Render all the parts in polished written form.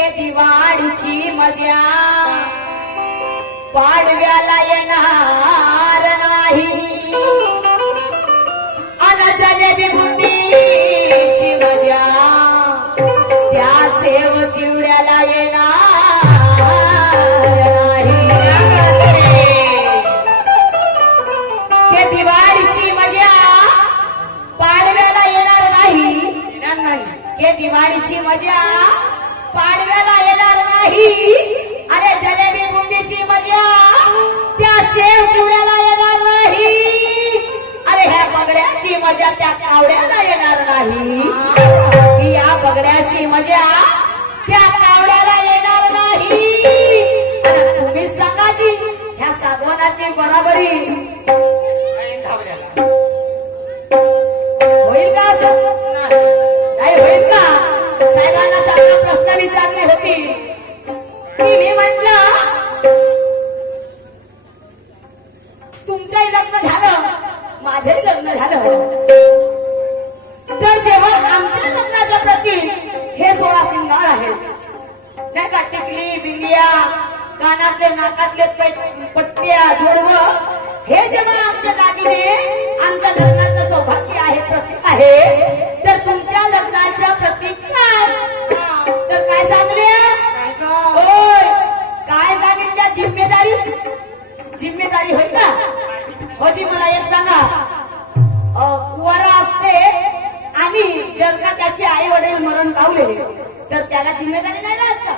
के दिवाळीची मजा पाडव्याला येणार नाही अन जलेबी बुंदीची मजा त्या देव चिवड्याला येणार नाही के दिवाळीची मजा पाडव्याला येणार नाही के दिवाळीची मजा पाडव्याला येणार नाही अरे जलेबी बुंदीची मजा त्या सेव चिवड्याला येणार नाही अरे ह्या बगड्याची मजा त्या कावड्याला येणार नाही की या बगड्याची मजा त्या कावड्याला येणार नाही आणि तुम्ही सांगा जी ह्या सागवानाची बराबरी होईल का असं नाही होईल का साहेबांना चांगला प्रश्न विचारली होती की मी म्हटलं तुमचंही लग्न झालं माझंही लग्न झालं तर जेव्हा आमच्या लग्नाच्या प्रती हे 16 सिंगार आहेत नाही का टिकली बिंदिया कानातले नाकातले पट्ट्या जोडवं हे जेव्हा आमच्या दागिने आमच्या लग्नाचं सौभाग्य आहे प्रतीक आहे तर तुमच्या लग्नाच्या प्रतीक काय तर काय सांगले होय काय सांगितल्या जिम्मेदारी जिम्मेदारी होय का हो जी मला एक सांगा कुवारा असते आणि जर का त्याचे आई वडील मरण पावले तर त्याला जिम्मेदारी नाही राहत का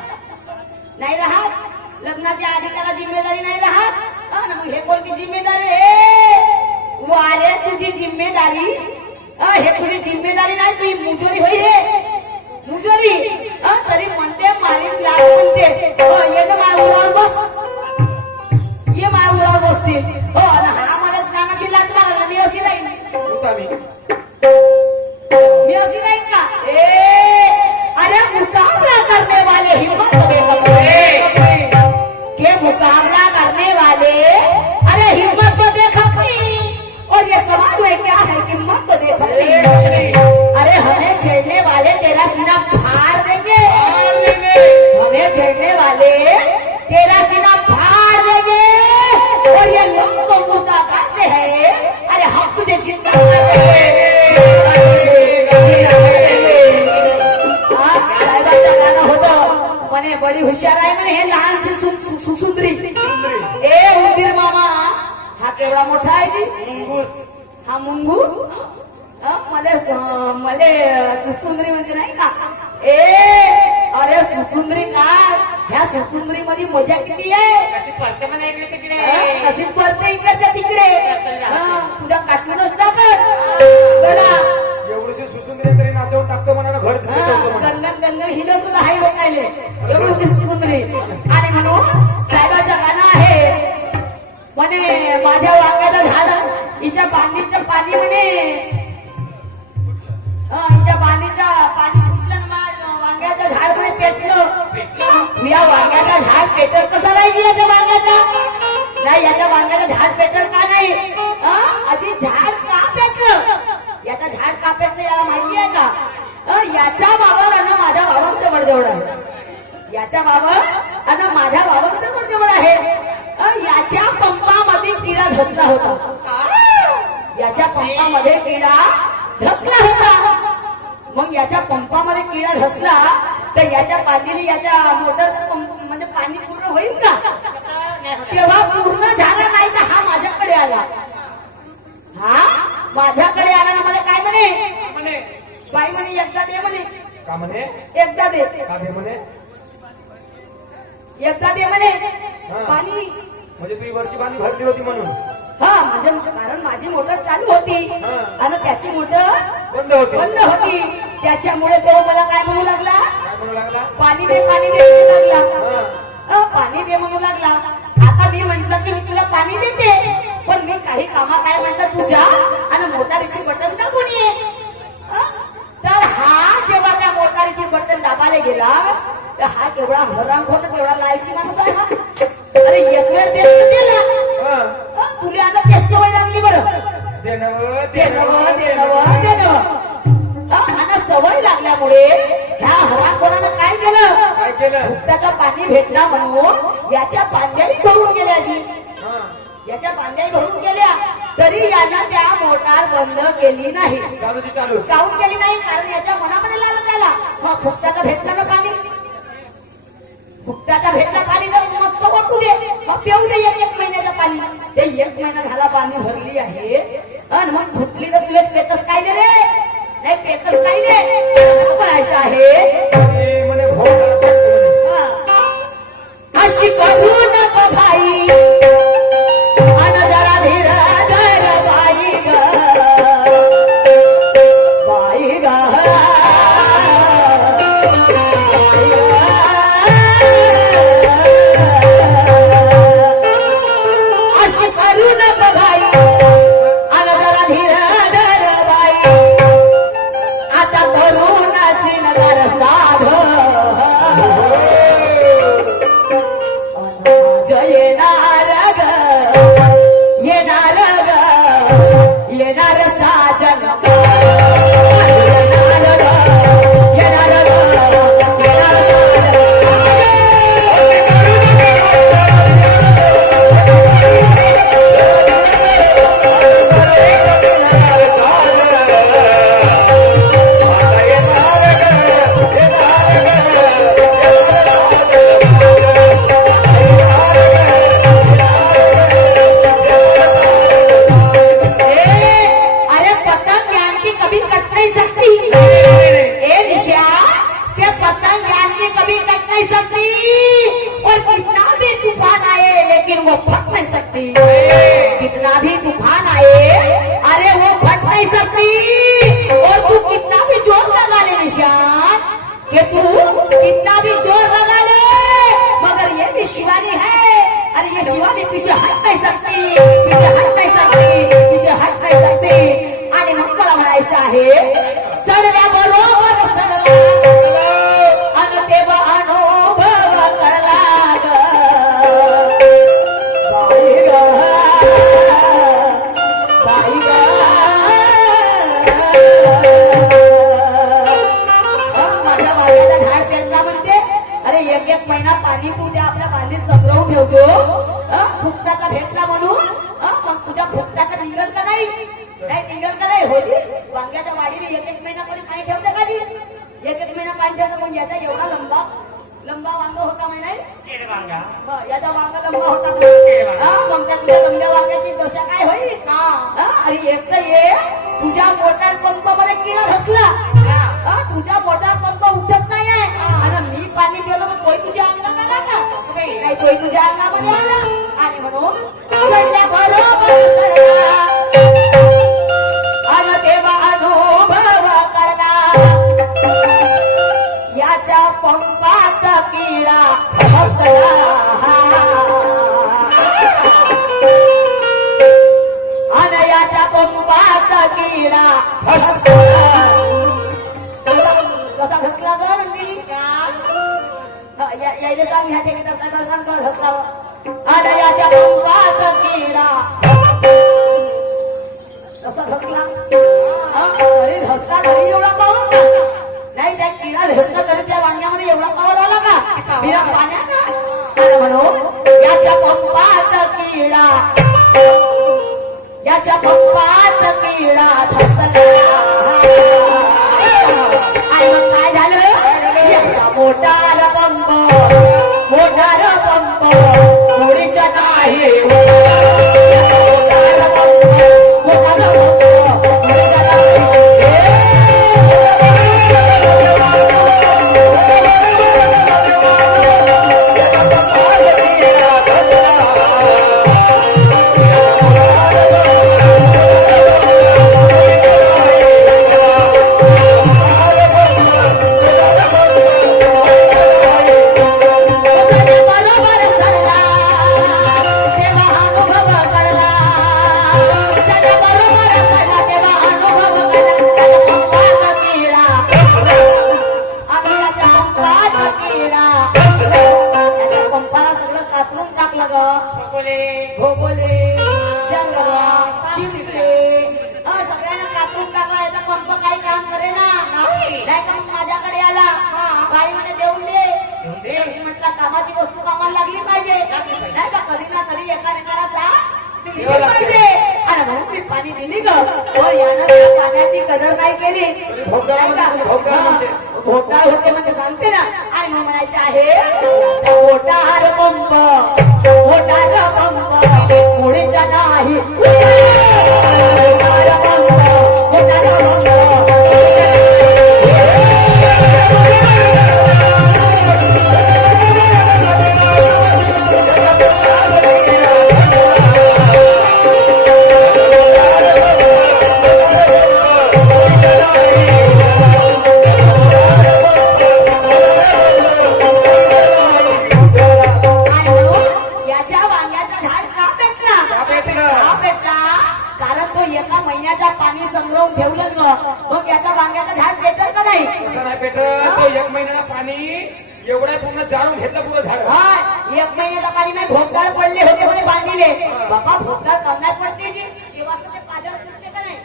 नाही राहत लग्नाच्या आधी त्याला जिम्मेदारी नाही राहत मग हे कोणती जिम्मेदारी वारे तुझी जिम्मेदारी हे तुझी जिम्मेदारी नाही तुझी मुजोरी होई हे मुजोरी तरी म्हणते मारीन लाग म्हणते ये तर माय उरावर बस ये माय उरावर बसतील हो आणि हा मला कानाची लाच मारला मी अशी राहीन मी अशी राहीन का अरे मुकाबला करने वाले हिम्मत के मुकाबला करने वाले अरे हिम्मत तो देख अपनी और ये समाज में क्या है हिम्मत तो देख अपनी अरे हमें छेड़ने वाले तेरा सीना फाड़ देंगे हमें छेड़ने वाले तेरा सीना फाड़ देंगे और ये लोग तो मुद्दा काटते हैं अरे हम तुझे जिंदा कर देंगे साहेबांचं गाणं होतं म्हणे बडी हुशार आहे म्हणे हे लहानशी सुसुंदरी ए उंदीर मामा हा केवढा मोठा आहे जी हा मुंगूस मले सुसुंदरी म्हणजे नाही का अरे सुसुंदरी काय ह्या सुसुंदरी मध्ये मजा किती आहे कशी पडते म्हणे इकडे तिकडे कशी पडते इकडच्या तिकडे तुझ्या काटूनच टाकत बघा एवढीशी सुसुंदरी तरी नाचवून टाकतो म्हणा घर गंगन गंगन हिलो तुला हाय लोकायले एवढी सुंदरी आणि म्हणून साहेबाचं गाणं आहे म्हणे माझ्या वांग्याचं झाड हिच्या बांधीचं पाणी म्हणे हिच्या बांधीचं पाणी फुटलं वांग्याचं झाड म्हणे पेटलं या वांग्याचा झाड पेटर कसा राहायची याच्या वांग्याचा नाही याच्या वांग्याचं झाड पेटर का नाही आधी झाड का पेटलं याचा झाड का पेटलं याला माहिती आहे का याच्या वावर आणि माझ्या वावरचं बडजवळ आहे याच्या वावर आणि माझ्या वावरचं बडजवळ आहे याच्या पंपामध्ये किडा धसला होता याच्या पंपामध्ये किडा धसला होता मग याच्या पंपामध्ये किडा धसला तर याच्या पाणीने याच्या मोटरचं पंप म्हणजे पाणी पूर्ण होईल का तेव्हा पूर्ण झाला नाही तर हा माझ्याकडे आला हा माझ्याकडे आला ना मला काय म्हणे बाई म्हणे एकदा दे म्हणे का म्हणे एकदा दे का दे म्हणे एकदा दे म्हणे पाणी म्हणजे तुझी वरची पाणी भरली होती म्हणून हा माझ्या कारण माझी मोटर चालू होती आणि त्याची मोटर बंद होती त्याच्यामुळे तो मला काय म्हणू लागला पाणी दे म्हणू लागला पाणी दे म्हणू लागला आता मी म्हंटल की मी तुला पाणी देते पण मी काही कामा काय म्हटलं तुझ्या आणि मोटारीची बटन दाबून ये तर हा जेव्हा त्या मोटारीची बटन दाबायला गेला तर हा केवढा हरामखोर केवढा लायची माणूस आहे हा अरे एक वेळ दिला तुला आता तेच सवय लागली बरं सवय लागल्यामुळे ह्या हरामखोरानं काय केलं केलं फुकटाचं पाणी भेटला म्हणून याच्या पांद्याही भरून गेल्या जी हा याच्या पांद्याही भरून गेल्या तरी यानं त्या मोटार बंद केली नाही चालूची चालू काऊन केली नाही कारण याच्या मनामध्ये लालच आला मग फुकटाचं भेटलं ना पाणी फुकटाचा भेटला पाणी तर मस्त वाटू दे मग पिऊ दे एक महिन्याचं पाणी ते 1 महिना झाला पाणी भरली आहे आणि मग फुटली तर तुला पेतच काय रे नाही पेतच काय रे करायचं आहे ए, म्हणे भाऊ झाला पाहिजे म्हणे. हा. अशी करू नको भाई अन जरा धीर धर बाई ग बाई ग अशी करू नको भाई अन जरा धीर धर बाई आता करून सिनगर साध येणार ग येणार ग येणार साजन येणार ग येणार ग येणार अरे पतंग यांकी कभी कट नहीं सकती ए निशा ये पतंग यांकी कभी कट नहीं सकती और कितना भी तूफान आए लेकिन वो फट नहीं सकती कितना भी तूफान आए अरे वो फट नहीं सकती और तू कितना भी जोर लगा ले निशान कि तू कितना भी जोर लगा ले मगर ये भी शिवानी है अरे ये शिवानी पीछे हट नहीं सकती पीछे हट नहीं सकती पीछे हट नहीं सकती आणि मग मला म्हणायचं आहे सडल्या बरोबर सडला अन तेव्हा अनुभव कळला ग बाई ग बाई ग माझ्या वाड्याला झाड पेटला म्हणते अरे 1 महिना पाणी तू त्या आपल्या बांधीत संग्रहून ठेवतो फुकटाचा भेटला म्हणून मग तुझ्या फुकटाचा निघल का नाही नाही निघल का नाही हो जी वांग्याच्या वाडीने 1 महिना कोणी पाणी ठेवते का जी 1 महिना पाणी ठेवतं मग याचा एवढा लंबा वांग होता म्हणे नाही याचा वांगा लंबा होता मग त्या तुझ्या लंब्या वांग्याची दशा काय होईल अरे एक तर ये तुझ्या मोटार पंप मध्ये किडा धसला तुझा मोटार पंप उठत नाही आहे आणि मी पाणी दिलं तर तोही तुझ्या अंगात आला का नाही तोही तुझ्या अंगामध्ये आला आणि म्हणून सडल्या बरोबर सडला आणि तेव्हा अनुभव करला याच्या पंपात किडा हसला आणि याच्या पंपात किडा हसला कसा घसला ग रंगिनी यायला सांग ह्या ठेकेदार साहेबांना सांग कर घसलावं आणि याच्या पंपात किडा कसा घसला तरी घसला तरी एवढा पावर का नाही त्या किडा घसला तरी त्या वांग्यामध्ये एवढा पावर आला का बिना पाण्याचा आणि म्हणून याच्या पंपात किडा याच्या पंपात किडा धसला आणि मग काय झालं याचा मोटार पंप मुळीच्या नाही याचा मोटार पंप मुळीच्या नाही भोगोले जंगल शिंपले सगळ्यांना कापून टाकला याचा पंप काही काम करे ना नाही का मग माझ्याकडे आला बाई म्हणे देऊन दे म्हटलं कामाची वस्तू कामाला लागली पाहिजे नाही का कधी ना कधी एकामेकाला साथ दिली पाहिजे अरे म्हणून मी पाणी दिली ग पण यानं त्या पाण्याची कदर नाही केली भोटाळ होते म्हणजे सांगते ना आणि मग म्हणायचे आहे भोटार पंप भोटार पंप मुळीच्या नाही भोटार पंप भोटार पंप पाणी संग्रहून ठेवलं मग याच्या वांग्याचं झाड पेटल का नाही पेटत एक महिन्याला पाणी एवढ्या पूर्ण जाणून घेतलं पुरं झाड एक महिन्याचा पाणी नाही भोगदाळ पडले होते म्हणे बांधिले बाबा भोगदाळ कमण्यात पडते जी तेव्हा ते पाजर सुटते का नाही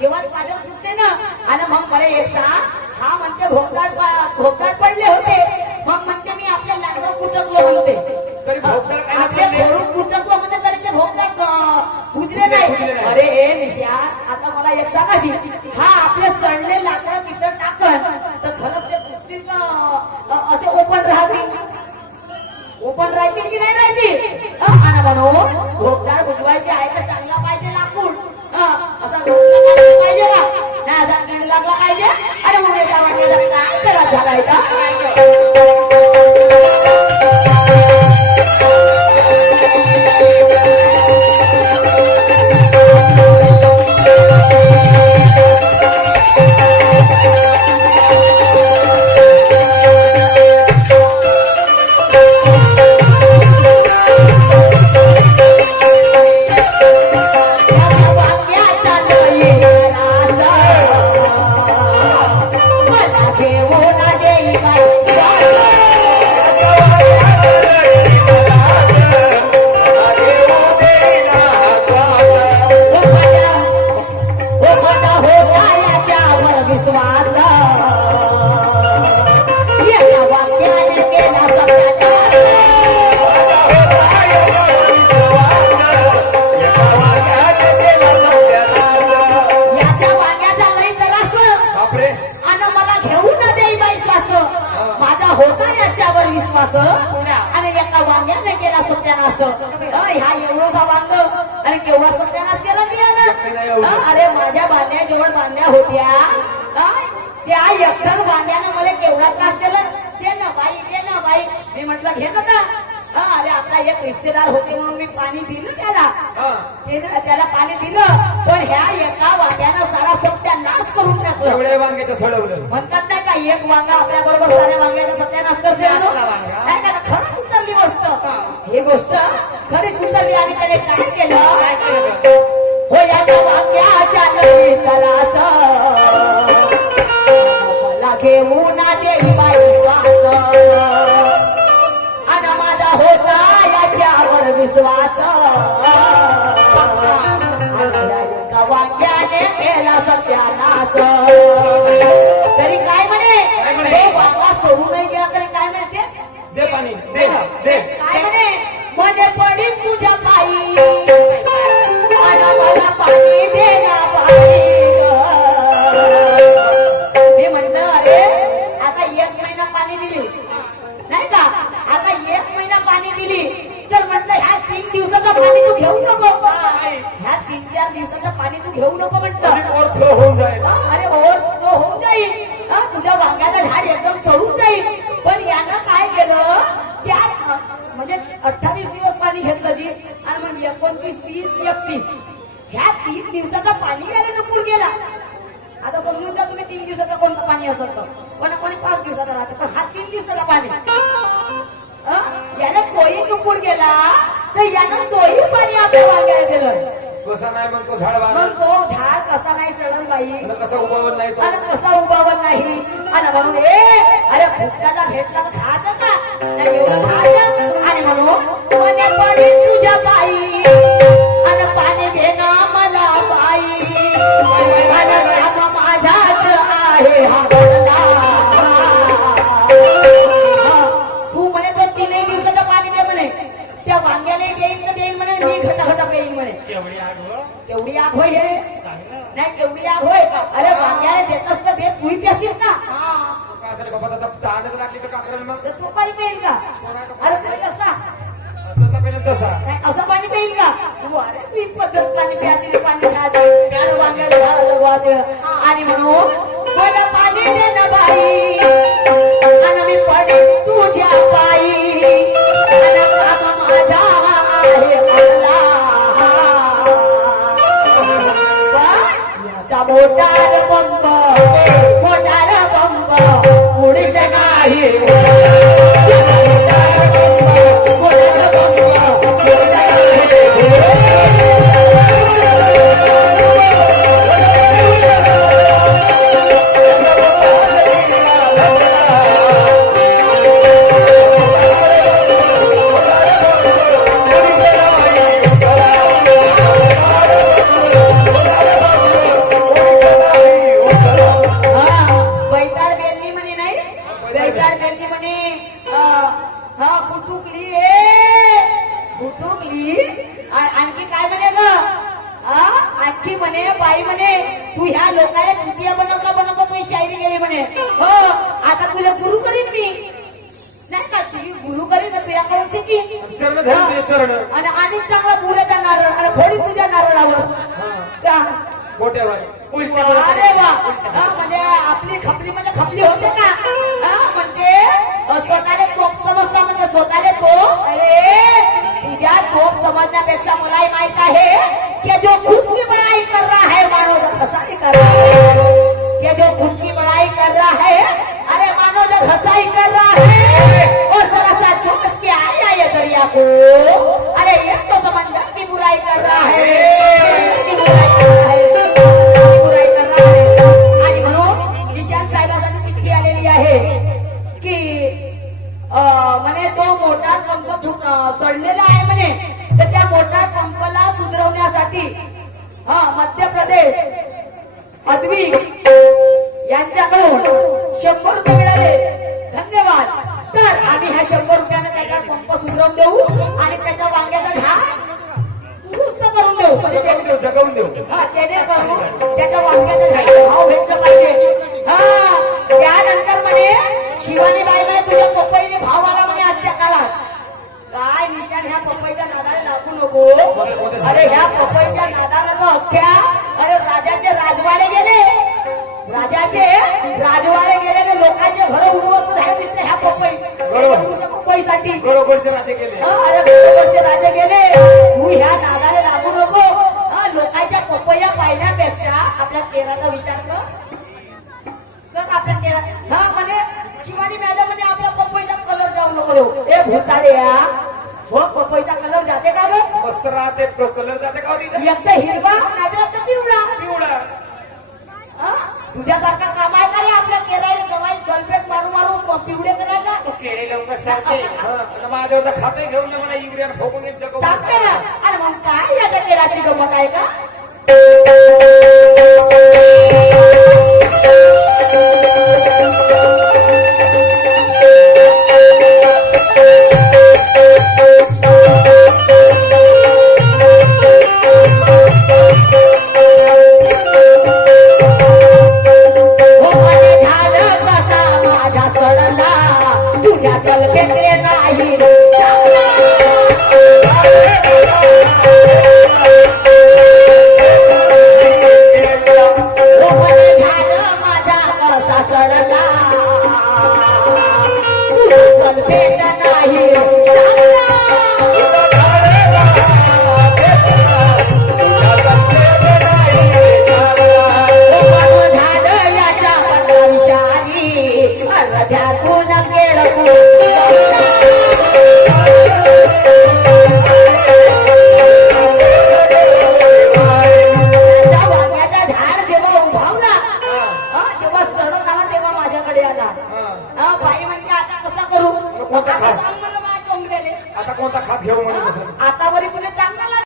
तेव्हा पाजर सुटते ना आणि मग बरे एक हा म्हणते भोगदाळ पडले होते मग म्हणते मी आपल्या लाकडं कुचकलो म्हणते आपल्या घरून कुचकलो म्हणते तरी ते भोगदाळ बुजले नाही अरे ए निशा आता मला एक सांगायची हा आपले सडले लाकडं तिथं टाकन तर खरंच ते पुसतील का असे ओपन राहतील की नाही राहतील आणि म्हणून भोगदाळ बुजवायचे आहे तर चांगला पाहिजे लाकूड असा पाहिजे का नाही असा गंड लागला पाहिजे अरे उद्याच्या वाटेला काय करा झालाय का आणि एका वांग्याने केला सत्यानाश ह्या एवढोसा वांग आणि केव्हा सत्यानाश केला की अरे माझ्या बांध्या जेवढ बांध्या होत्या त्या एकटन वांग्यानं मला केवढा त्रास दिला ते ना बाई मी म्हटलं घे ना अरे आपला एक रिश्तेदार होते म्हणून मी पाणी दिलं त्याला पाणी दिलं पण ह्या एका वांग्यानं सारा सत्यानाश करून टाकलं वांग्याचं सडवलं म्हणतात नाही का एक वांगा आपल्या बरोबर साऱ्या वांग्याचा सत्यानाश करते नाही का खरंच उतरली गोष्ट ही गोष्ट खरीच उतरली आणि त्याने काय केलं हो याच्या वांग्याच्या तरात मला घेऊन देई बाई श्वास आणि माझा होता याच्यावर विश्वास वाक्याने केला सत्यानाश तरी काय म्हणे वांगा सोडू नाही गेला तरी काय म्हणते दे पाणी दे दे काय म्हणे म्हणे पडी तुझ्या पायी आणि मला पाणी दे ना बाई मी म्हटलं अरे आता 1 महिना पाणी दिली नाही का आता 1 महिना पाणी दिली तर म्हटलं ह्या 3 दिवसाचं पाणी तू घेऊ नको ह्या 3-4 दिवसाचं पाणी तू घेऊ नको म्हटलं ओव्हरफ्लो होऊन जाईल अरे ओव्हरफ्लो होऊन जाईल तुझ्या वांग्याचं झाड एकदम चढून जाईल पण यानं काय केलं त्या म्हणजे 28 दिवस पाणी घेतलं जी आणि मग 29, 30, 31 ह्या 3 दिवसाचं पाणी यायला नको गेला आता समजून द्या तुम्ही 3 दिवसाचं कोणतं पाणी असं कोणी 5 दिवसाचं राहतं पण हा 3 दिवसाचा पाणी याला तोही नुपूर गेला तर यानं तोही पाणी आपल्या वांग्याला दिलं कसा नाही मग तो झाड मग तो झाड कसा नाही चढल बाई कसा उभावत नाही आणि कसा उभावत नाही आणि म्हणून अरे फुटकाचा भेटला तर खायचं का नाही एवढं खायचं आणि म्हणून म्हणे पडी तुझ्या बाई आणि पाणी देना मला बाई आणि काम माझाच आहे हा बदला तू म्हणे तो का करेल मग तर तो पाणी पिईल का अरे काय असता तसा पेन तसा काय असं पाणी पिईल का अरे तू ही पद्धत पाणी प्यायची पाणी खायचं प्यार वांग्याला झालं जगवायचं आणि म्हणून मला पाणी दे ना बाई आणि मी पडेन तुझ्या पायी आणि काम माझा आहे आला पण याचा मोटार बंब पुढेच नाही आणखी काय म्हणे ग आणखी म्हणे बाई म्हणे तू ह्या लोकांना चुतिया बनवता तू शायरी गेली म्हणे हो आता तुला गुरु करीन मी नाही का तुझी गुरु करीन ना तुझ्याकडून शिकीन चरण धरून चरण आणि चांगला पुण्याचा नारळ आणि फोडी तुझ्या नारळावर का मोठ्यावर अरे वा म्हणजे आपली खपली म्हणजे खपली होते का म्हणजे स्वतःला तोप समजता म्हणजे स्वतःला तोप अरे तुझ्या तोप समजण्यापेक्षा मलाही माहित आहे की जो खुद की बड़ाई कर रहा है मानो जब हंसाई कर रहा है कि जो खुद की बड़ाई कर रहा है अरे मानो जब हंसाई कर रहा है और जरा सा जोश के आया ये दरिया को अरे ये तो समंदर की बुराई कर रहा है समंदर की बुराई कर रहा है आणि म्हणून निशांत साहेबांसाठी चिठ्ठी आलेली आहे की म्हणे तो मोटार पंप सडलेला आहे म्हणे तर त्या मोटार पंपला सुधरवण्यासाठी मध्य प्रदेश अद्वी यांच्याकडून 100 रुपये मिळाले धन्यवाद तर आम्ही ह्या 100 रुपयाने त्याचा पंप सुधरवून देऊ आणि त्याच्या वांग्याचा झाड दुरुस्त करून देऊ म्हणजे जगवून देऊ जेणेकरून त्याच्या वांग्याचा झाडाला भाव भेटला पाहिजे त्यानंतर म्हणे शिवानी बाई म्हणे तुझ्या पपईने भाव आला म्हणे आजच्या काळात काय निशाण ह्या पपईच्या नादाला लागू नको अरे ह्या पपईच्या नादाला तर अख्ख्या अरे राजाचे राजवाडे गेले ना लोकांचे घर उडवत झाले दिसते ह्या पपईसाठी गडोगडचे राजे गेले अरे गडोगडचे राजे गेले तू ह्या नादाला लागू नको लोकांच्या पपया पाहिल्यापेक्षा आपल्या केराचा विचार कर आपल्या केरा म्हणे शिवानी मॅडम म्हणे आपल्या पपईचा कलर जाऊ नको ए भूताडे हो पपईचा कलर जाते का ग मस्त राहते कलर जाते का एकदा हिरवा नाही तर पिवळा पिवळा तुझ्यासारखा कामाय का रे आपल्या केराला दवाई सल्फेट मारू पिवळे करायचा केळे लवकर सांगते माझ्यावरचा खाते घेऊन मला युरिया ठोकून सांगते ना आणि मग काय याच्या केराची गमत आहे का आता कोणता खात घेऊ म्हणजे आता वरी